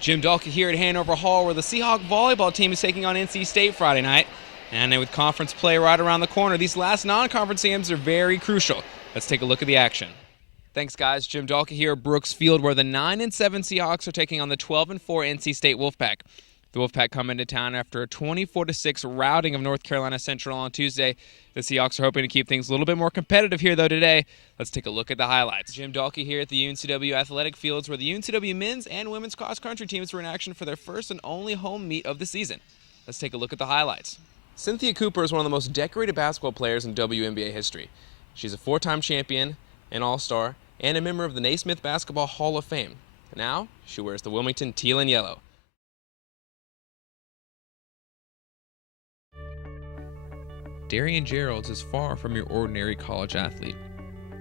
Jim Dallke here at Hanover Hall, where the Seahawk volleyball team is taking on NC State Friday night. And with conference play right around the corner, these last non-conference games are very crucial. Let's take a look at the action. Thanks, guys. Jim Dallke here at Brooks Field, where the 9-7 Seahawks are taking on the 12-4 NC State Wolfpack. The Wolfpack come into town after a 24-6 routing of North Carolina Central on Tuesday. The Seahawks are hoping to keep things a little bit more competitive here, though, today. Let's take a look at the highlights. Jim Dallke here at the UNCW Athletic Fields, where the UNCW men's and women's cross-country teams were in action for their first and only home meet of the season. Let's take a look at the highlights. Cynthia Cooper is one of the most decorated basketball players in WNBA history. She's a 4-time champion, an All-Star, and a member of the Naismith Basketball Hall of Fame. Now, she wears the Wilmington teal and yellow. Darian Geralds is far from your ordinary college athlete.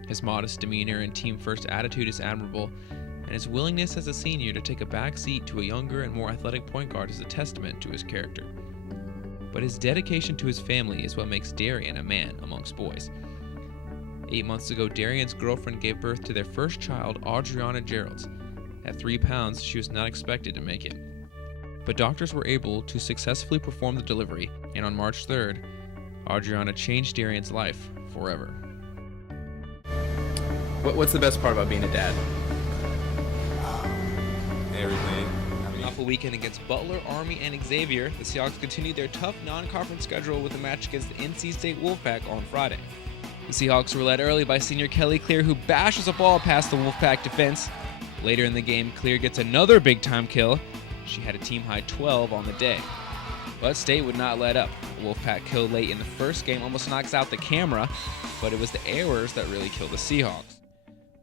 His modest demeanor and team-first attitude is admirable, and his willingness as a senior to take a back seat to a younger and more athletic point guard is a testament to his character. But his dedication to his family is what makes Darian a man amongst boys. 8 months ago, Darian's girlfriend gave birth to their first child, Adriana Geralds. At 3 pounds, she was not expected to make it. But doctors were able to successfully perform the delivery, and on March 3rd, Adriana changed Darian's life forever. What's the best part about being a dad? Everything. Off a weekend against Butler, Army, and Xavier, the Seahawks continued their tough non-conference schedule with a match against the NC State Wolfpack on Friday. The Seahawks were led early by senior Kelly Clear, who bashes a ball past the Wolfpack defense. Later in the game, Clear gets another big-time kill. She had a team-high 12 on the day. But State would not let up. A Wolfpack kill late in the first game almost knocks out the camera, but it was the errors that really killed the Seahawks.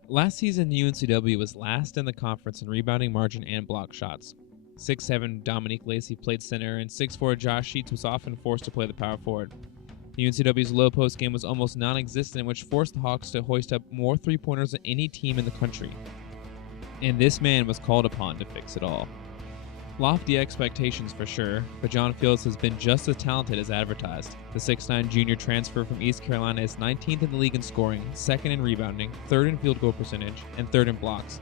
Last season, UNCW was last in the conference in rebounding margin and block shots. 6'7" Dominique Lacey played center, and 6'4" Josh Sheets was often forced to play the power forward. UNCW's low post game was almost non-existent, which forced the Hawks to hoist up more three-pointers than any team in the country. And this man was called upon to fix it all. Lofty expectations for sure, but John Fields has been just as talented as advertised. The 6'9" junior transfer from East Carolina is 19th in the league in scoring, 2nd in rebounding, 3rd in field goal percentage, and 3rd in blocks.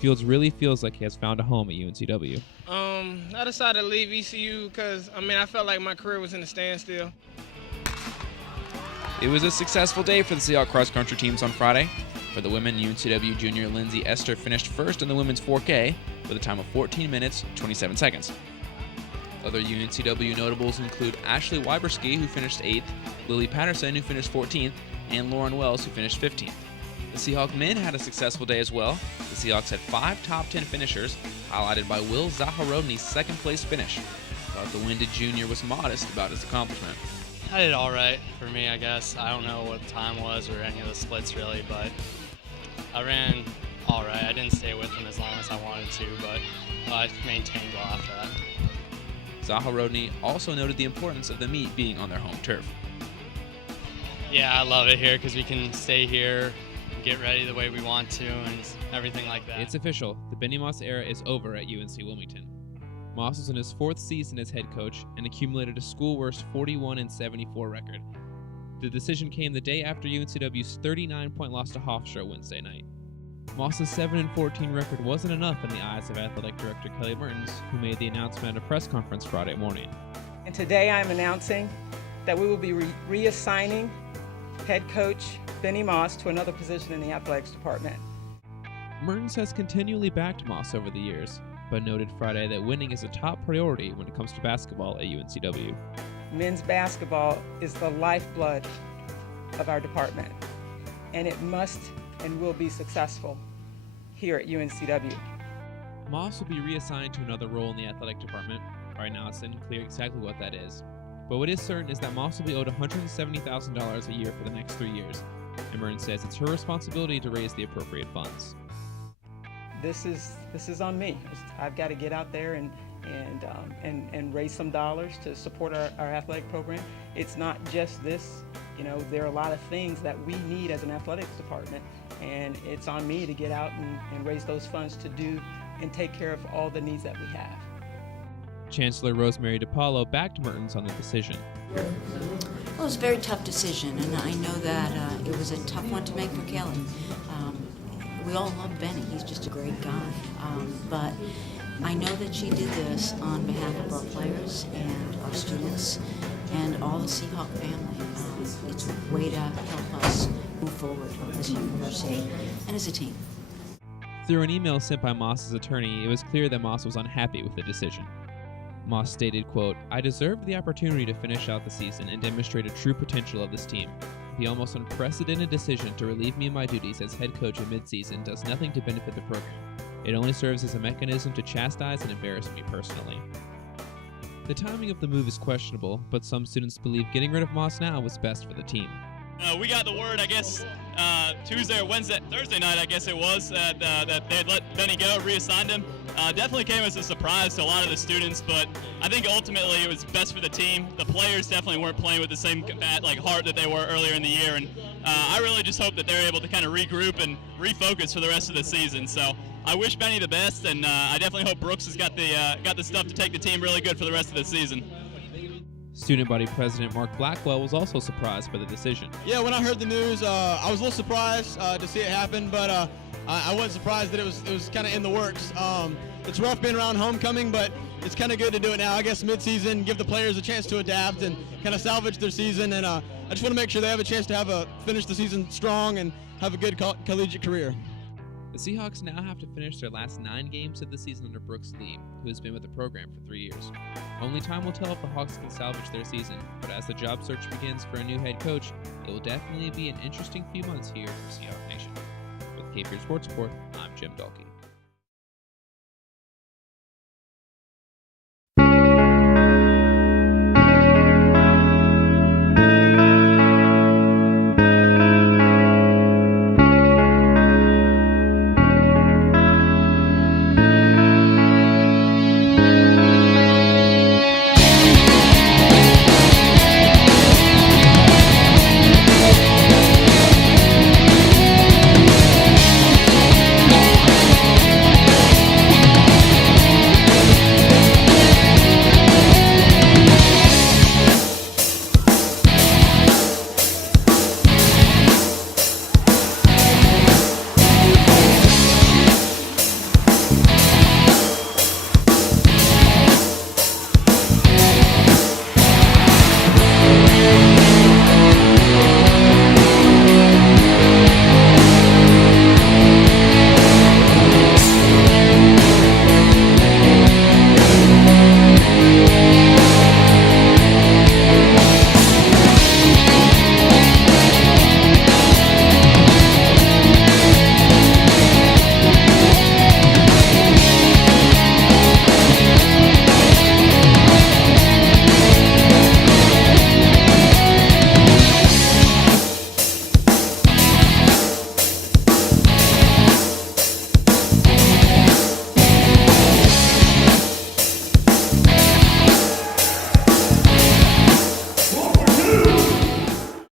Fields really feels like he has found a home at UNCW. I decided to leave ECU because, I felt like my career was in a standstill. It was a successful day for the Seahawks cross-country teams on Friday. For the women, UNCW junior Lindsay Esther finished first in the women's 4K with a time of 14 minutes, 27 seconds. Other UNCW notables include Ashley Wyberski, who finished 8th, Lily Patterson, who finished 14th, and Lauren Wells, who finished 15th. The Seahawk men had a successful day as well. The Seahawks had 5 top 10 finishers, highlighted by Will Zaharodny's second-place finish. But the winded junior was modest about his accomplishment. I did all right for me, I guess. I don't know what the time was or any of the splits really, but I ran all right. I didn't stay with him as long as I wanted to, but I maintained well after that. Zaharodny also noted the importance of the meet being on their home turf. Yeah, I love it here because we can stay here, get ready the way we want to, and everything like that. It's official. The Benny Moss era is over at UNC Wilmington. Moss was in his 4th season as head coach and accumulated a school-worst 41-74 record. The decision came the day after UNCW's 39-point loss to Hofstra Wednesday night. Moss's 7-14 record wasn't enough in the eyes of athletic director Kelly Mertens, who made the announcement at a press conference Friday morning. And today I'm announcing that we will be reassigning head coach Benny Moss to another position in the athletics department. Mertens has continually backed Moss over the years, but noted Friday that winning is a top priority when it comes to basketball at UNCW. Men's basketball is the lifeblood of our department, and it must and will be successful here at UNCW. Moss will be reassigned to another role in the athletic department. Right now it's unclear exactly what that is. But what is certain is that Moss will be owed $170,000 a year for the next 3 years, and Mertens says it's her responsibility to raise the appropriate funds. This is on me. I've got to get out there and raise some dollars to support our athletic program. It's not just this. There are a lot of things that we need as an athletics department, and it's on me to get out and raise those funds to do and take care of all the needs that we have. Chancellor Rosemary DiPaolo backed Mertens on the decision. Well, it was a very tough decision, and I know that it was a tough one to make for Kelly. We all love Benny. He's just a great guy. But I know that she did this on behalf of our players and our students and all the Seahawk family. It's a way to help us move forward as a university and as a team. Through an email sent by Moss's attorney, it was clear that Moss was unhappy with the decision. Moss stated, quote, "I deserved the opportunity to finish out the season and demonstrate a true potential of this team. The almost unprecedented decision to relieve me of my duties as head coach in midseason does nothing to benefit the program. It only serves as a mechanism to chastise and embarrass me personally." The timing of the move is questionable, but some students believe getting rid of Moss now was best for the team. We got the word, I guess, Tuesday or Thursday night, I guess it was, that they had let Benny go, reassigned him. Definitely came as a surprise to a lot of the students, but I think ultimately it was best for the team. The players definitely weren't playing with the same heart that they were earlier in the year, and I really just hope that they're able to kind of regroup and refocus for the rest of the season. So I wish Benny the best, and I definitely hope Brooks has got the stuff to take the team really good for the rest of the season. Student body president Mark Blackwell was also surprised by the decision. Yeah, when I heard the news, I was a little surprised to see it happen, but I wasn't surprised that it was kind of in the works. It's rough being around homecoming, but it's kind of good to do it now. I guess mid-season, give the players a chance to adapt and kind of salvage their season, and I just want to make sure they have a chance to finish the season strong and have a good collegiate career. The Seahawks now have to finish their last 9 games of the season under Brooks Lee, who has been with the program for 3 years. Only time will tell if the Hawks can salvage their season, but as the job search begins for a new head coach, it will definitely be an interesting few months here for Seahawk Nation. With Cape Fear Sports Report, I'm Jim Dallke.